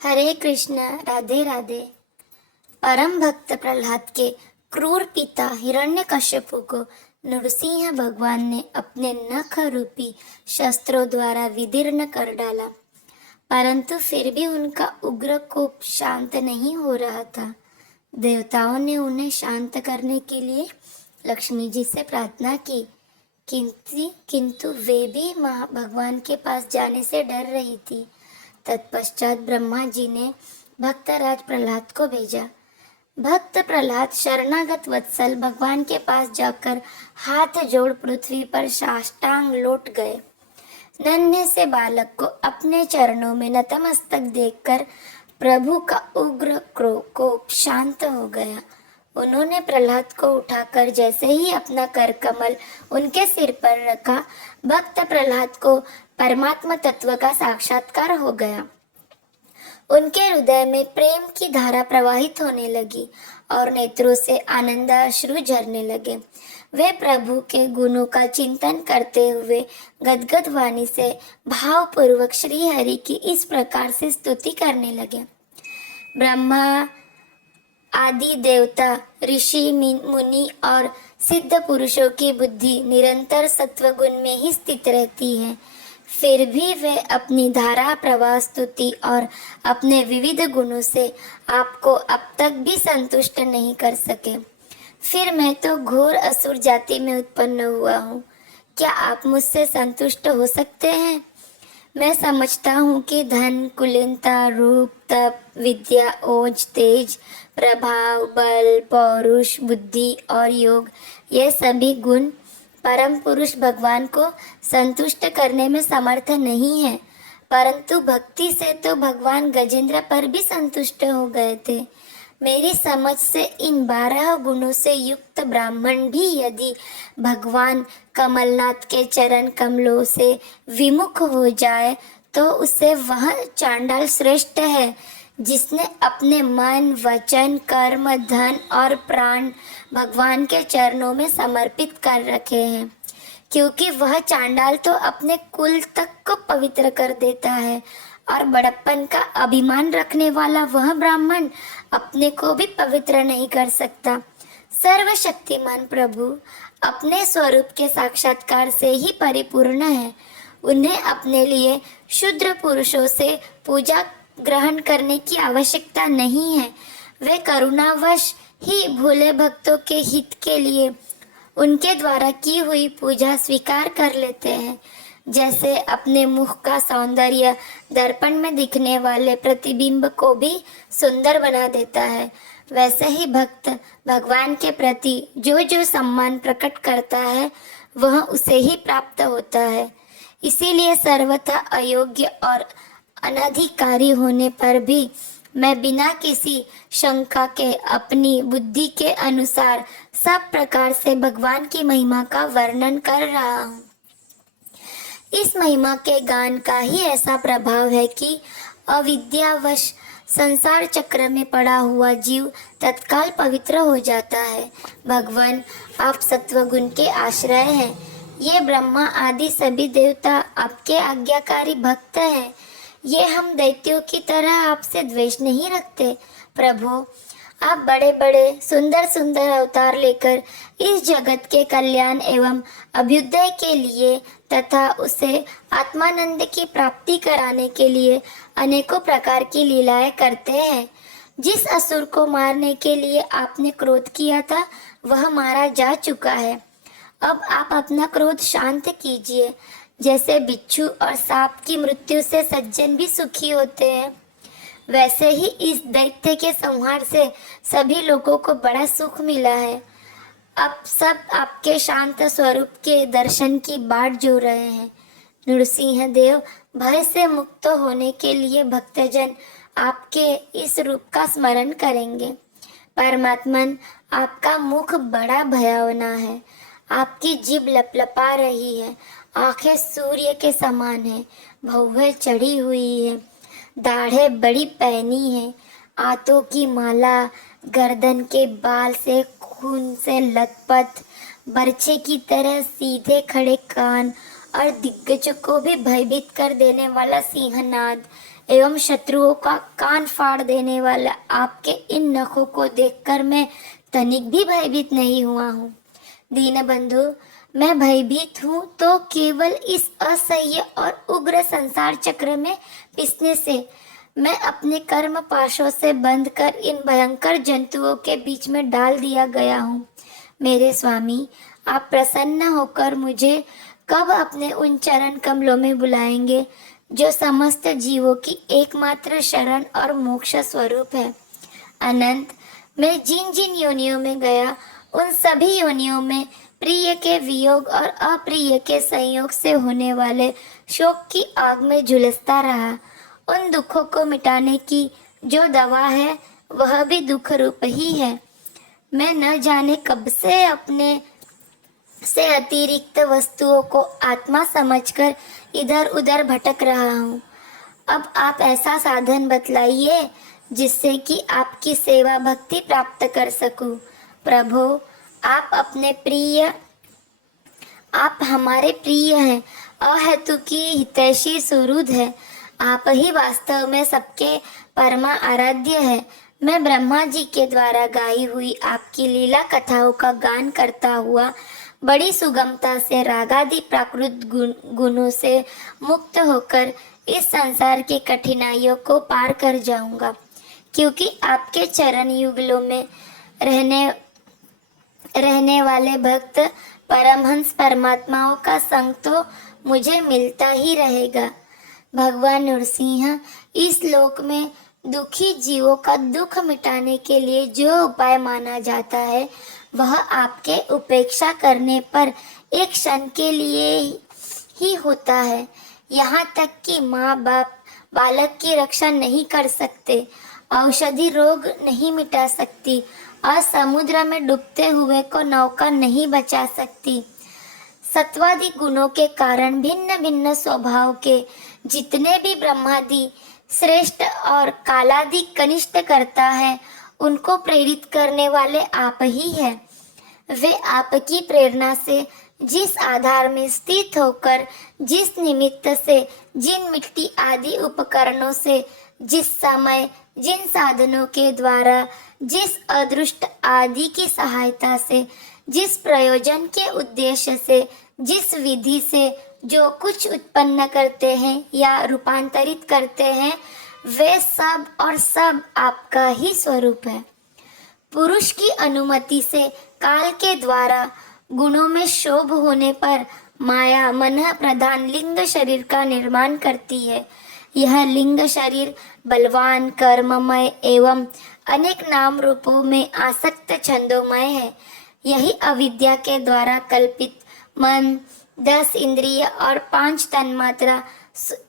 हरे कृष्ण। राधे राधे। परम भक्त प्रहलाद के क्रूर पिता हिरण्यकश्यपु को नृसिंह भगवान ने अपने नख रूपी शस्त्रों द्वारा विदीर्ण कर डाला, परंतु फिर भी उनका उग्र कोप शांत नहीं हो रहा था। देवताओं ने उन्हें शांत करने के लिए लक्ष्मी जी से प्रार्थना की, किंतु वे भी भगवान के पास जाने से डर रही थी। तत्पश्चात ब्रह्मा जी ने भक्तराज प्रहलाद को भेजा। भक्त प्रहलाद शरणागत वत्सल भगवान के पास जाकर हाथ जोड़ पृथ्वी पर साष्टांग लौट गए। नन्हे से बालक को अपने चरणों में नतमस्तक देखकर प्रभु का उग्र कोप शांत हो गया। उन्होंने प्रहलाद को उठाकर जैसे ही अपना कर कमल उनके सिर पर रखा, भक्त प्रहलाद को परमात्मा तत्व का साक्षात्कार हो गया। उनके हृदय में प्रेम की धारा प्रवाहित होने लगी और नेत्रों से आनंदाश्रु झरने लगे। वे प्रभु के गुणों का चिंतन करते हुए गदगद वाणी से भावपूर्वक श्री हरि की इस प्रकार से स्तुति करने लगे। ब्रह्मा आदि देवता, ऋषि, मुनि और सिद्ध पुरुषों की बुद्धि निरंतर सत्वगुण में ही स्थित रहती है, फिर भी वे अपनी धारा प्रवाह स्तुति और अपने विविध गुणों से आपको अब तक भी संतुष्ट नहीं कर सके। फिर मैं तो घोर असुर जाति में उत्पन्न हुआ हूँ, क्या आप मुझसे संतुष्ट हो सकते हैं? मैं समझता हूँ कि धन, कुलीनता, रूप, तप, विद्या, ओज, तेज, प्रभाव, बल, पौरुष, बुद्धि और योग, ये सभी गुण परम पुरुष भगवान को संतुष्ट करने में समर्थ नहीं है, परंतु भक्ति से तो भगवान गजेंद्र पर भी संतुष्ट हो गए थे। मेरी समझ से इन 12 गुणों से युक्त ब्राह्मण भी यदि भगवान कमलनाथ के चरण कमलों से विमुख हो जाए तो उससे वह चांडाल श्रेष्ठ है, जिसने अपने मन, वचन, कर्म, धन और प्राण भगवान के चरणों में समर्पित कर रखे हैं। क्योंकि वह चांडाल तो अपने कुल तक को पवित्र कर देता है और बड़प्पन का अभिमान रखने वाला वह ब्राह्मण अपने को भी पवित्र नहीं कर सकता। सर्वशक्तिमान प्रभु अपने स्वरूप के साक्षात्कार से ही परिपूर्ण है। उन्हें अपने लिए शूद्र पुरुषों से पूजा ग्रहण करने की आवश्यकता नहीं है। वे करुणावश ही भोले भक्तों के हित के लिए उनके द्वारा की हुई पूजा स्वीकार कर लेते हैं। जैसे अपने मुख का सौंदर्य दर्पण में दिखने वाले प्रतिबिंब को भी सुंदर बना देता है, वैसे ही भक्त भगवान के प्रति जो जो सम्मान प्रकट करता है वह उसे ही प्राप्त होता है। इसीलिए सर्वथा अयोग्य और अनधिकारी होने पर भी मैं बिना किसी शंका के अपनी बुद्धि के अनुसार सब प्रकार से भगवान की महिमा का वर्णन कर रहा हूँ। इस महिमा के गान का ही ऐसा प्रभाव है कि अविद्यावश संसार चक्र में पड़ा हुआ जीव तत्काल पवित्र हो जाता है। भगवान, आप सत्वगुण के आश्रय हैं। ये ब्रह्मा आदि सभी देवता आपके आज्ञाकारी भक्त हैं। ये हम दैत्यों की तरह आपसे द्वेष नहीं रखते। प्रभु, आप बड़े बड़े सुंदर सुंदर अवतार लेकर इस जगत के कल्याण एवं अभ्युदय के लिए तथा उसे आत्मानंद की प्राप्ति कराने के लिए अनेकों प्रकार की लीलाएं करते हैं। जिस असुर को मारने के लिए आपने क्रोध किया था वह मारा जा चुका है। अब आप अपना क्रोध शांत कीजिए। जैसे बिच्छू और सांप की मृत्यु से सज्जन भी सुखी होते हैं, वैसे ही इस दैत्य के संहार से सभी लोगों को बड़ा सुख मिला है। अब सब आपके शांत स्वरूप के दर्शन की बाट जो रहे हैं। नृसिंह देव, भय से मुक्त होने के लिए भक्तजन आपके इस रूप का स्मरण करेंगे। परमात्मन, आपका मुख बड़ा भयावना है। आपकी जीभ लपलपा रही है, आंखें सूर्य के समान है, भौहें चढ़ी हुई है, दाढ़ें बड़ी पहनी है, आंतों की माला, गर्दन के बाल से खून से लथपथ, बर्छे की तरह सीधे खड़े कान और दिग्गजों को भी भयभीत कर देने वाला सिंहनाद, एवं शत्रुओं का कान फाड़ देने वाला आपके इन नखों को देखकर मैं तनिक भी भयभीत नहीं हुआ हूँ। दीनबंधु, मैं भयभीत हूँ तो केवल इस असह्य और उग्र संसार चक्र में पिसने से। मैं अपने कर्म पाशों से बंध कर इन भयंकर जंतुओं के बीच में डाल दिया गया हूँ। मेरे स्वामी, आप प्रसन्न होकर मुझे कब अपने उन चरण कमलों में बुलाएंगे जो समस्त जीवों की एकमात्र शरण और मोक्ष स्वरूप है। अनंत, मैं जिन जिन योनियों में गया उन सभी योनियों में प्रिय के वियोग और अप्रिय के संयोग से होने वाले शोक की आग में झुलसता रहा। उन दुखों को मिटाने की जो दवा है वह भी दुख रूप ही है। मैं न जाने कब से अपने से अतिरिक्त वस्तुओं को आत्मा समझकर इधर उधर भटक रहा हूँ। अब आप ऐसा साधन बतलाइए जिससे कि आपकी सेवा भक्ति प्राप्त कर सकूं। प्रभु, आप हमारे प्रिय हैं, अहेतु की हितैषी सुहृद है। आप ही वास्तव में सबके परमा आराध्य है। मैं ब्रह्मा जी के द्वारा गाई हुई आपकी लीला कथाओं का गान करता हुआ बड़ी सुगमता से रागादि प्राकृत गुणों से मुक्त होकर इस संसार की कठिनाइयों को पार कर जाऊंगा, क्योंकि आपके चरण युगलों में रहने वाले भक्त परमहंस परमात्माओं का संग तो मुझे मिलता ही रहेगा। भगवान नरसिंह, इस लोक में दुखी जीवों का दुख मिटाने के लिए जो उपाय माना जाता है वह आपके उपेक्षा करने पर एक क्षण के लिए ही होता है। यहाँ तक कि माँ बाप बालक की रक्षा नहीं कर सकते, औषधि रोग नहीं मिटा सकती और समुद्र में डूबते हुए को नौका नहीं बचा सकती। सत्वादि गुणों के कारण भिन्न भिन्न स्वभाव के जितने भी ब्रह्मादि श्रेष्ठ और कालादि कनिष्ठ करता है, उनको प्रेरित करने वाले आप ही हैं। वे आपकी प्रेरणा से जिस आधार में स्थित होकर, जिस निमित्त से, जिन मिट्टी आदि उपकरणों से, जिस समय, जिन साधनों के द्वारा, जिस अदृष्ट आदि की सहायता से, जिस प्रयोजन के उद्देश्य से, जिस विधि से जो कुछ उत्पन्न करते हैं या रूपांतरित करते हैं, वे सब और सब आपका ही स्वरूप है। पुरुष की अनुमति से काल के द्वारा गुणों में शोभ होने पर माया मन प्रधान लिंग शरीर का निर्माण करती है। यह लिंग शरीर बलवान, कर्ममय एवं अनेक नाम रूपों में आसक्त छंदोमय है। यही अविद्या के द्वारा कल्पित मन, 10 इंद्रिय और 5 तन्मात्रा,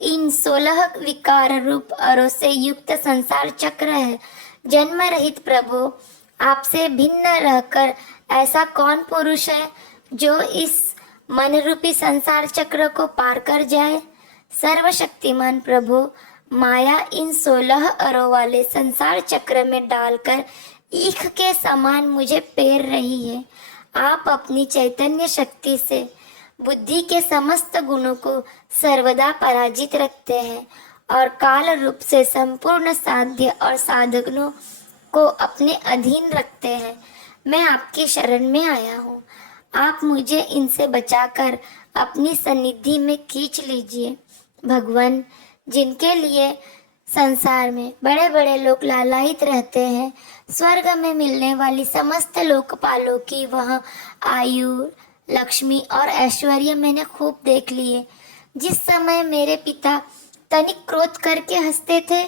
इन 16 विकार रूप अरों से युक्त संसार चक्र है। जन्म रहित प्रभु, आपसे भिन्न रहकर ऐसा कौन पुरुष है जो इस मन रूपी संसार चक्र को पार कर जाए। सर्वशक्तिमान प्रभु, माया इन 16 अरों वाले संसार चक्र में डालकर ईख के समान मुझे पेर रही है। आप अपनी चैतन्य शक्ति से बुद्धि के समस्त गुणों को सर्वदा पराजित रखते हैं और काल रूप से संपूर्ण साध्य और साधनों को अपने अधीन रखते हैं। मैं आपकी शरण में आया हूँ, आप मुझे इनसे बचाकर अपनी सन्निधि में खींच लीजिए। भगवान, जिनके लिए संसार में बड़े बड़े लोग लालायित रहते हैं, स्वर्ग में मिलने वाली समस्त लोकपालों की वह आयु, लक्ष्मी और ऐश्वर्य मैंने खूब देख लिए। जिस समय मेरे पिता तनिक क्रोध करके हंसते थे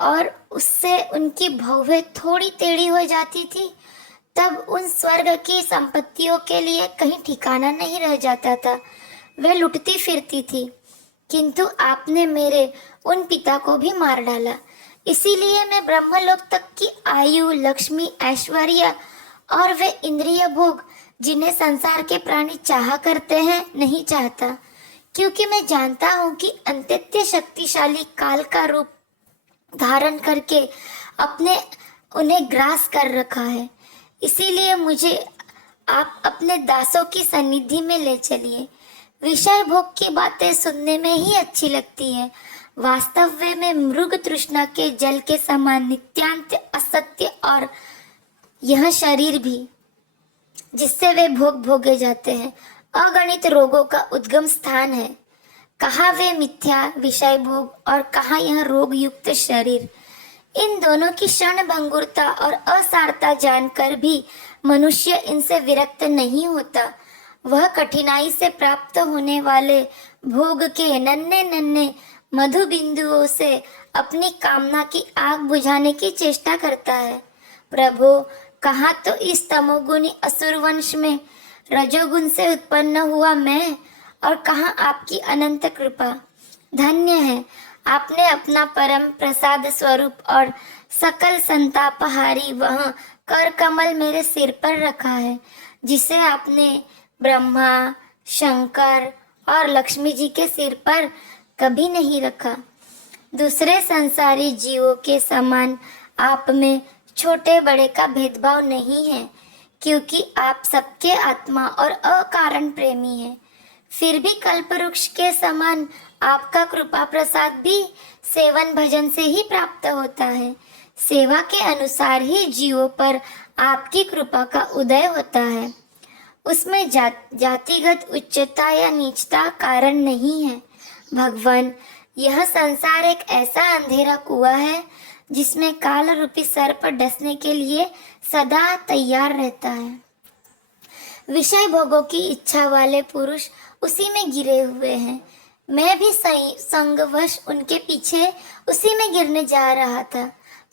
और उससे उनकी भौहें थोड़ी टेढ़ी हो जाती थी, तब उन स्वर्ग की संपत्तियों के लिए कहीं ठिकाना नहीं रह जाता था, वे लुटती फिरती थी। किंतु आपने मेरे उन पिता को भी मार डाला, इसीलिए मैं ब्रह्मलोक तक की आयु, लक्ष्मी, ऐश्वर्य और वे इंद्रिय भोग जिन्हें संसार के प्राणी चाहा करते हैं नहीं चाहता, क्योंकि मैं जानता हूँ कि अत्यंत शक्तिशाली काल का रूप धारण करके अपने उन्हें ग्रास कर रखा है। इसीलिए मुझे आप अपने दासों की सन्निधि में ले चलिए। विषय भोग की बातें सुनने में ही अच्छी लगती है, वास्तव में मृग तृष्णा के जल के समान नित्यांत असत्य और यह शरीर भी जिससे वे भोग भोगे जाते हैं अगणित रोगों का उद्गम स्थान है। कहाँ वे मिथ्या विषय भोग और कहाँ यह रोग युक्त शरीर। इन दोनों की क्षण भंगुरता और असारता जानकर भी मनुष्य इनसे विरक्त नहीं होता। वह कठिनाई से प्राप्त होने वाले भोग के नन्हे नन्हे मधु बिंदुओं से अपनी कामना की आग बुझाने की चेष्टा करता है। प्रभु, कहाँ तो इस तमोगुणी असुर वंश में रजोगुण से उत्पन्न हुआ मैं और कहाँ आपकी अनंत कृपा। धन्य है आपने अपना परम प्रसाद स्वरूप और सकल संतापहारी वह कर कमल मेरे सिर पर रखा है, जिसे आपने ब्रह्मा, शंकर और लक्ष्मी जी के सिर पर कभी नहीं रखा। दूसरे संसारी जीवों के समान आप में छोटे बड़े का भेदभाव नहीं है, क्योंकि आप सबके आत्मा और अकारण प्रेमी हैं। फिर भी कल्पवृक्ष के समान आपका कृपा प्रसाद भी सेवन भजन से ही प्राप्त होता है। सेवा के अनुसार ही जीवों पर आपकी कृपा का उदय होता है। उसमें जातिगत उच्चता या नीचता कारण नहीं है। भगवान, यह संसार एक ऐसा अंधेरा कुआं है जिसमें काल रूपी सर्प डसने के लिए सदा तैयार रहता है। विषय भोगों की इच्छा वाले पुरुष उसी में गिरे हुए हैं। मैं भी संगवश उनके पीछे उसी में गिरने जा रहा था,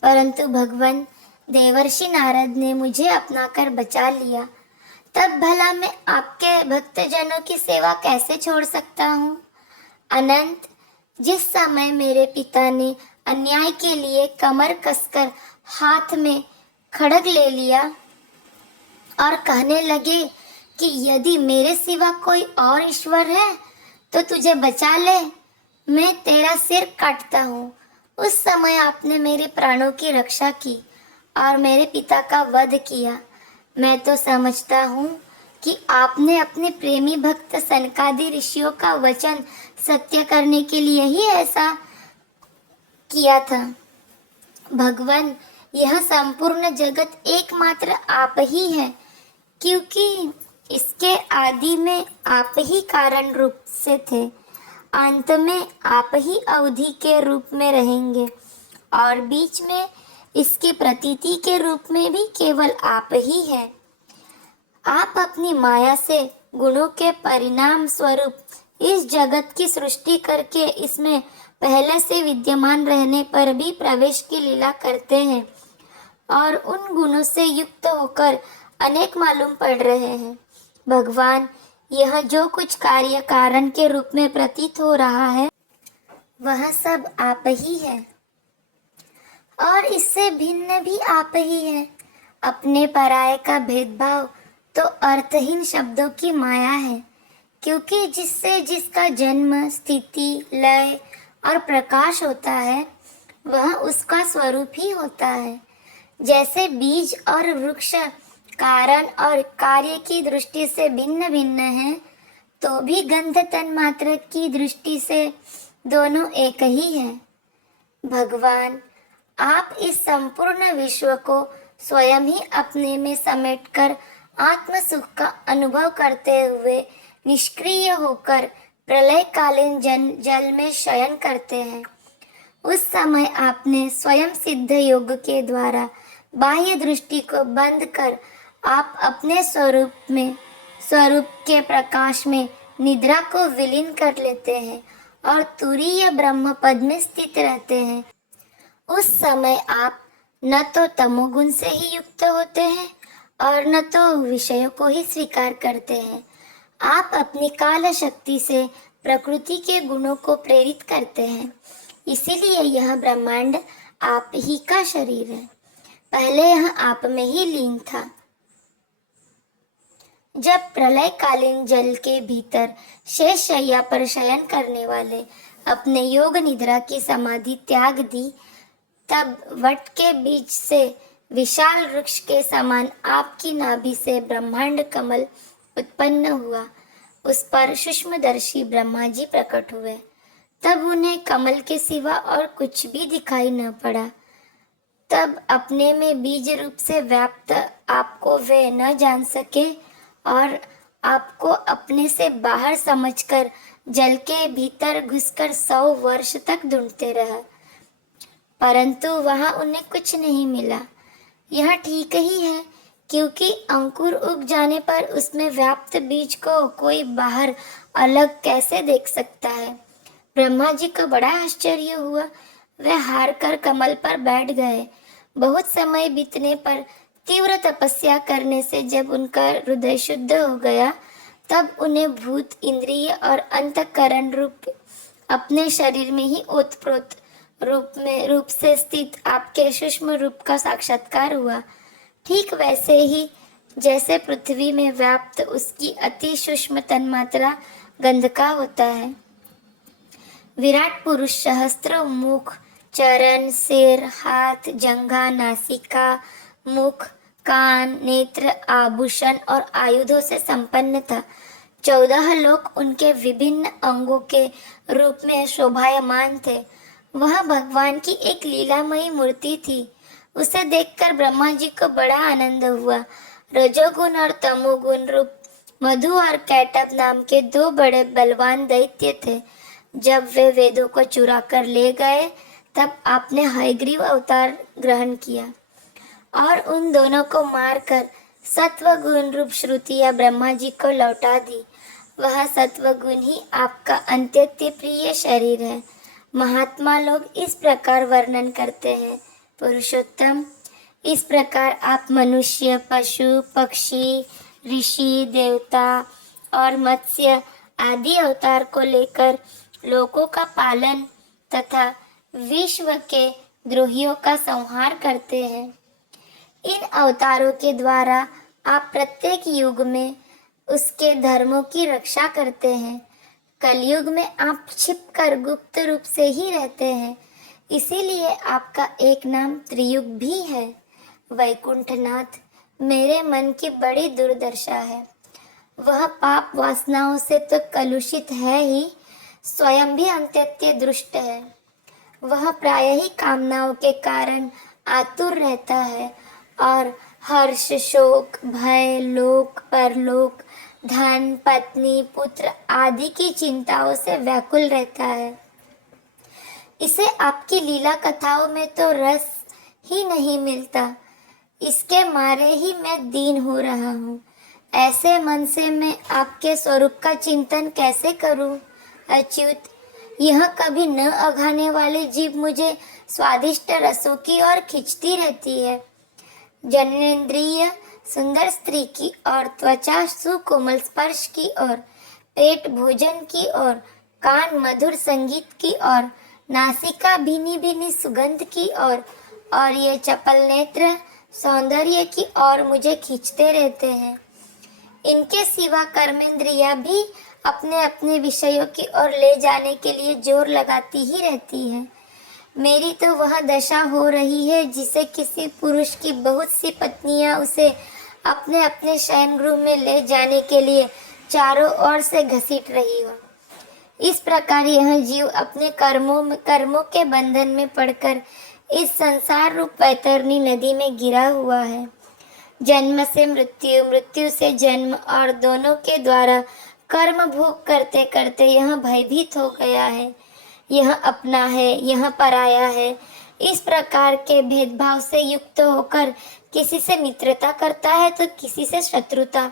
परंतु भगवान देवर्षि नारद ने मुझे अपनाकर बचा लिया। तब भला मैं आपके भक्तजनों की सेवा कैसे छोड़ सकता हूँ। अनंत, जिस समय मेरे पिता ने अन्याय के लिए कमर कसकर हाथ में खड्ग ले लिया और कहने लगे कि यदि मेरे सिवा कोई और ईश्वर है तो तुझे बचा ले, मैं तेरा सिर काटता हूँ, उस समय आपने मेरे प्राणों की रक्षा की और मेरे पिता का वध किया। मैं तो समझता हूँ कि आपने अपने प्रेमी भक्त सनकादि ऋषियों का वचन सत्य करने के लिए ही ऐसा किया था। भगवान, यह संपूर्ण जगत एकमात्र आप ही है, क्योंकि इसके आदि में आप ही कारण रूप से थे, अंत में आप ही अवधि के रूप में रहेंगे और बीच में इसकी प्रतीति के रूप में भी केवल आप ही हैं। आप अपनी माया से गुणों के परिणाम स्वरूप इस जगत की सृष्टि करके इसमें पहले से विद्यमान रहने पर भी प्रवेश की लीला करते हैं और उन गुणों से युक्त होकर अनेक मालूम पड़ रहे हैं। भगवान, यह जो कुछ कार्य कारण के रूप में प्रतीत हो रहा है वह सब आप ही है और इससे भिन्न भी आप ही है। अपने पराये का भेदभाव तो अर्थहीन शब्दों की माया है, क्योंकि जिससे जिसका जन्म, स्थिति, लय और प्रकाश होता है वह उसका स्वरूप ही होता है। जैसे बीज और वृक्ष कारण और कार्य की दृष्टि से भिन्न भिन्न हैं, तो भी गंध तन्मात्र की दृष्टि से दोनों एक ही है। भगवान, आप इस संपूर्ण विश्व को स्वयं ही अपने में समेटकर आत्म सुख का अनुभव करते हुए निष्क्रिय होकर प्रलयकालीन जल में शयन करते हैं। उस समय आपने स्वयं सिद्ध योग के द्वारा बाह्य दृष्टि को बंद कर आप अपने स्वरूप के प्रकाश में निद्रा को विलीन कर लेते हैं और तुरीय ब्रह्म पद में स्थित रहते हैं। उस समय आप न तो तमोगुण से ही युक्त होते हैं और न तो विषयों को ही स्वीकार करते हैं। आप अपनी काल शक्ति से प्रकृति के गुणों को प्रेरित करते हैं, इसीलिए यह ब्रह्मांड आप ही का शरीर है। पहले यह आप में ही लीन था। जब प्रलयकालीन जल के भीतर शेष शैया पर शयन करने वाले अपने योग निद्रा की समाधि त्याग दी, तब वट के बीच से विशाल वृक्ष के समान आपकी नाभि से ब्रह्मांड कमल उत्पन्न हुआ। उस पर सूक्ष्मदर्शी ब्रह्मा जी प्रकट हुए। तब उन्हें कमल के सिवा और कुछ भी दिखाई न पड़ा। तब अपने में बीज रूप से व्याप्त आपको वे न जान सके और आपको अपने से बाहर समझकर जल के भीतर घुसकर 100 वर्ष तक ढूंढते रहा, परंतु वहां उन्हें कुछ नहीं मिला। यह ठीक ही है, क्योंकि अंकुर उग जाने पर उसमें व्याप्त बीज को कोई बाहर अलग कैसे देख सकता है। ब्रह्मा जी को बड़ा आश्चर्य हुआ। वे हार कर कमल पर बैठ गए। बहुत समय बीतने पर तीव्र तपस्या करने से जब उनका हृदय शुद्ध हो गया, तब उन्हें भूत, इंद्रिय और अंतःकरण रूप अपने शरीर में ही ओतप्रोत रूप से स्थित आपके सूक्ष्म रूप का साक्षात्कार हुआ। ठीक वैसे ही जैसे पृथ्वी में व्याप्त उसकी अति सूक्ष्म तन्मात्रा गंध का होता है। विराट पुरुष सहस्त्रों मुख, चरण, सिर, हाथ, जंघा, नासिका, मुख, कान, नेत्र, आभूषण और आयुधों से संपन्न था। 14 लोक उनके विभिन्न अंगों के रूप में शोभायमान थे। वह भगवान की एक लीलामयी मूर्ति थी। उसे देखकर ब्रह्मा जी को बड़ा आनंद हुआ। रजोगुण और तमोगुण रूप मधु और कैटभ नाम के 2 बड़े बलवान दैत्य थे। जब वे वेदों को चुरा कर ले गए, तब आपने हयग्रीव अवतार ग्रहण किया और उन दोनों को मारकर सत्व गुण रूप श्रुतियाँ ब्रह्मा जी को लौटा दी। वह सत्व गुण ही आपका अत्यंत प्रिय शरीर है। महात्मा लोग इस प्रकार वर्णन करते हैं, पुरुषोत्तम, इस प्रकार आप मनुष्य, पशु, पक्षी, ऋषि, देवता और मत्स्य आदि अवतार को लेकर लोगों का पालन तथा विश्व के द्रोहियों का संहार करते हैं। इन अवतारों के द्वारा आप प्रत्येक युग में उसके धर्मों की रक्षा करते हैं। कलयुग में आप छिपकर गुप्त रूप से ही रहते हैं, इसीलिए आपका एक नाम त्रियुग भी है। वैकुंठनाथ, मेरे मन की बड़ी दुर्दशा है। वह पाप वासनाओं से तो कलुषित है ही, स्वयं भी अत्यंत दुष्ट है। वह प्राय ही कामनाओं के कारण आतुर रहता है और हर्ष, शोक, भय, लोक परलोक, धन, पत्नी, पुत्र आदि की चिंताओं से व्याकुल रहता है। इसे आपकी लीला कथाओं में तो रस ही नहीं मिलता। इसके मारे ही मैं दीन हो रहा हूँ। ऐसे मन से मैं आपके स्वरूप का चिंतन कैसे करूँ? अच्युत, यह कभी न अघाने वाली जीभ मुझे स्वादिष्ट रसों की ओर खींचती रहती है। जननेंद्रिय सुंदर स्त्री की ओर, त्वचा सुकोमल स्पर्श की ओर, पेट भोजन की ओर, कान मधुर संगीत की ओर, नासिका भीनी भीनी सुगंध की ओर और ये चपल नेत्र सौंदर्य की ओर मुझे खींचते रहते हैं। इनके सिवा कर्मेंद्रिया भी अपने अपने विषयों की ओर ले जाने के लिए जोर लगाती ही रहती है। मेरी तो वह दशा हो रही है जिसे किसी पुरुष की बहुत सी पत्नियां उसे अपने अपने शयन गृह में ले जाने के लिए चारों ओर से घसीट रही हो। इस प्रकार यह जीव अपने कर्मों के बंधन में पड़कर इस संसार रूप वैतरणी नदी में गिरा हुआ है। जन्म से मृत्यु, मृत्यु से जन्म और दोनों के द्वारा कर्म भोग करते करते यह भयभीत हो गया है। यह अपना है, यह पराया है। इस प्रकार के भेदभाव से युक्त होकर किसी से मित्रता करता है तो किसी से शत्रुता।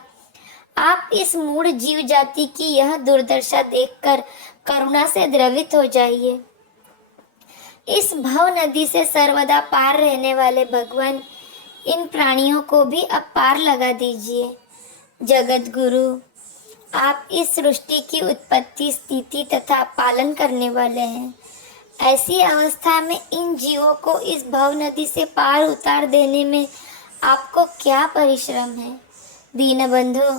आप इस मूढ़ जीव जाति की यह दुर्दशा देखकर करुणा से द्रवित हो जाइए। इस भव नदी से सर्वदा पार रहने वाले भगवान, इन प्राणियों को भी अब पार लगा दीजिए। जगत गुरु, आप इस सृष्टि की उत्पत्ति, स्थिति तथा पालन करने वाले हैं। ऐसी अवस्था में इन जीवों को इस भव नदी से पार उतार देने में आपको क्या परिश्रम है। दीनबंधु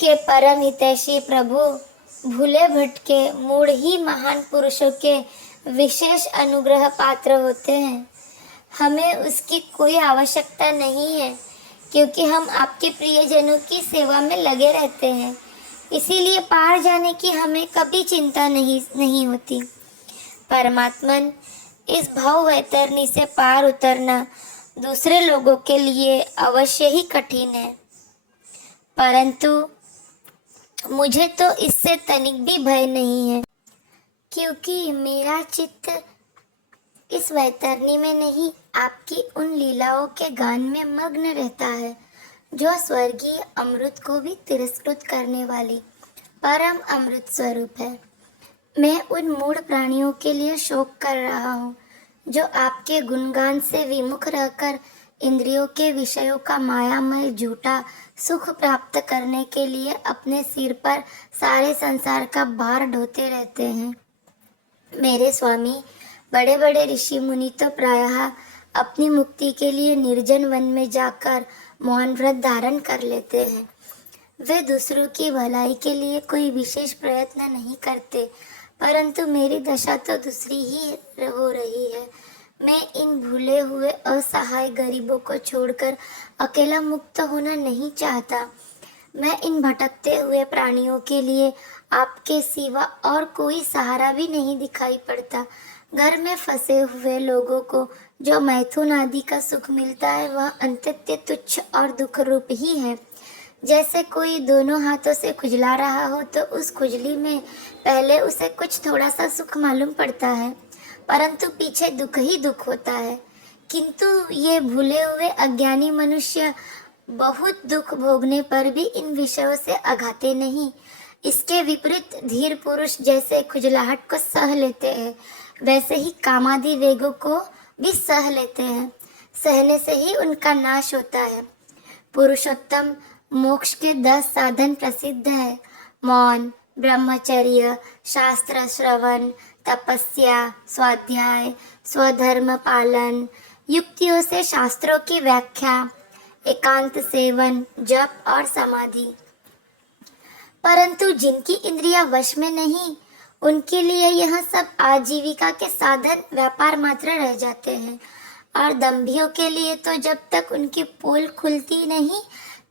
के परम हितैषी प्रभु, भूले भटके मूढ़ ही महान पुरुषों के विशेष अनुग्रह पात्र होते हैं। हमें उसकी कोई आवश्यकता नहीं है, क्योंकि हम आपके प्रियजनों की सेवा में लगे रहते हैं। इसीलिए पार जाने की हमें कभी चिंता नहीं होती। परमात्मन, इस भव वैतरणी से पार उतरना दूसरे लोगों के लिए अवश्य ही कठिन है, परंतु मुझे तो इससे तनिक भी भय नहीं है, क्योंकि मेरा चित्त इस वैतरणी में नहीं, आपकी उन लीलाओं के गान में मग्न रहता है, जो स्वर्गीय अमृत को भी तिरस्कृत करने वाली परम अमृत स्वरूप है। मैं उन मूढ़ प्राणियों के लिए शोक कर रहा हूँ, जो आपके गुणगान से विमुख रहकर इंद्रियों के विषयों का मायामय झूठा सुख प्राप्त करने के लिए अपने सिर पर सारे संसार का भार ढोते रहते हैं। मेरे स्वामी, बड़े बड़े ऋषि मुनि तो प्रायः अपनी मुक्ति के लिए निर्जन वन में जाकर मौन व्रत धारण कर लेते हैं। वे दूसरों की भलाई के लिए कोई विशेष प्रयत्न नहीं करते, परंतु मेरी दशा तो दूसरी ही हो रही है। मैं इन भूले हुए असहाय गरीबों को छोड़कर अकेला मुक्त होना नहीं चाहता। मैं इन भटकते हुए प्राणियों के लिए आपके सिवा और कोई सहारा भी नहीं दिखाई पड़ता। घर में फंसे हुए लोगों को जो मैथुन आदि का सुख मिलता है, वह अंततः तुच्छ और दुख रूप ही है। जैसे कोई दोनों हाथों से खुजला रहा हो तो उस खुजली में पहले उसे कुछ थोड़ा सा सुख मालूम पड़ता है, परंतु पीछे दुख ही दुख होता है। किंतु ये भूले हुए अज्ञानी मनुष्य बहुत दुख भोगने पर भी इन विषयों से अघाते नहीं। इसके विपरीत धीर पुरुष जैसे खुजलाहट को सह लेते हैं, वैसे ही कामादि वेगों को भी सह लेते हैं। सहने से ही उनका नाश होता है। पुरुषोत्तम मोक्ष के 10 साधन प्रसिद्ध है: मौन, ब्रह्मचर्य, शास्त्र श्रवण, तपस्या, स्वाध्याय, स्वधर्म पालन, युक्तियों से शास्त्रों की व्याख्या, एकांत सेवन, जप और समाधि। परंतु जिनकी इंद्रियां वश में नहीं, उनके लिए यह सब आजीविका के साधन व्यापार मात्र रह जाते हैं। और दंभियों के लिए तो जब तक उनकी पोल खुलती नहीं,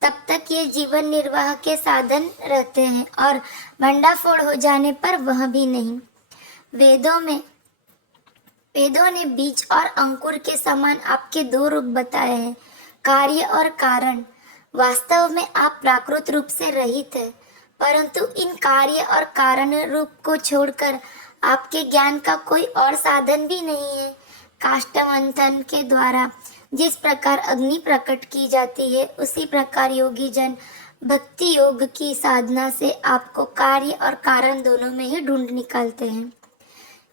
तब तक ये जीवन निर्वाह के साधन रहते हैं, और भंडाफोड़ हो जाने पर वह भी नहीं। वेदों ने बीज और अंकुर के समान आपके 2 रूप बताए हैं, कार्य और कारण। वास्तव में आप प्राकृत रूप से रहित है, परंतु इन कार्य और कारण रूप को छोड़कर आपके ज्ञान का कोई और साधन भी नहीं है। काष्ठ मंथन के द्वारा जिस प्रकार अग्नि प्रकट की जाती है, उसी प्रकार योगी जन भक्ति योग की साधना से आपको कार्य और कारण दोनों में ही ढूंढ निकालते हैं,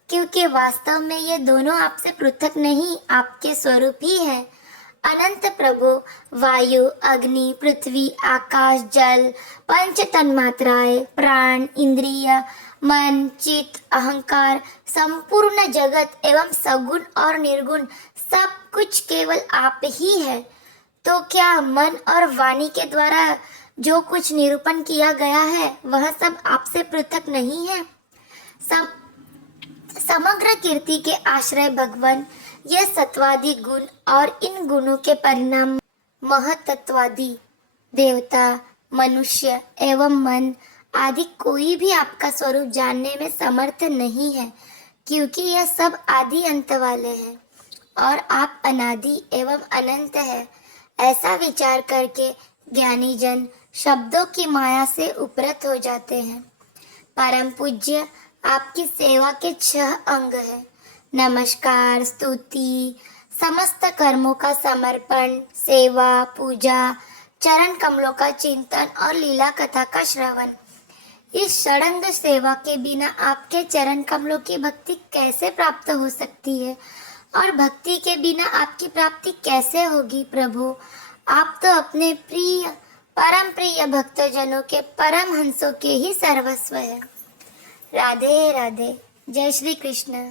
क्योंकि वास्तव में ये दोनों आपसे पृथक नहीं, आपके स्वरूप ही है। अनंत प्रभु वायु, अग्नि, पृथ्वी, आकाश, जल, पंच तन्मात्राएं, प्राण, इंद्रिय, मन, चित्त, अहंकार, संपूर्ण जगत एवं सगुण और निर्गुण सब कुछ केवल आप ही है। तो क्या मन और वाणी के द्वारा जो कुछ निरूपण किया गया है, वह सब आपसे पृथक नहीं है? समग्र कीर्ति के आश्रय भगवान, यह सत्वादि गुण और इन गुणों के परिणाम महतत्वादि देवता, मनुष्य एवं मन आदि कोई भी आपका स्वरूप जानने में समर्थ नहीं है, क्योंकि यह सब आदि अंत वाले हैं और आप अनादि एवं अनंत है। ऐसा विचार करके ज्ञानी जन शब्दों की माया से उपरत हो जाते हैं। परम पूज्य, आपकी सेवा के 6 अंग हैं: नमस्कार, स्तुति, समस्त कर्मों का समर्पण, सेवा, पूजा, चरण कमलों का चिंतन और लीला कथा का श्रवण। इस षडंग सेवा के बिना आपके चरण कमलों की भक्ति कैसे प्राप्त हो सकती है, और भक्ति के बिना आपकी प्राप्ति कैसे होगी? प्रभु, आप तो अपने प्रिय परम प्रिय भक्तजनों के परम हंसों के ही सर्वस्व है। राधे राधे। जय श्री कृष्ण।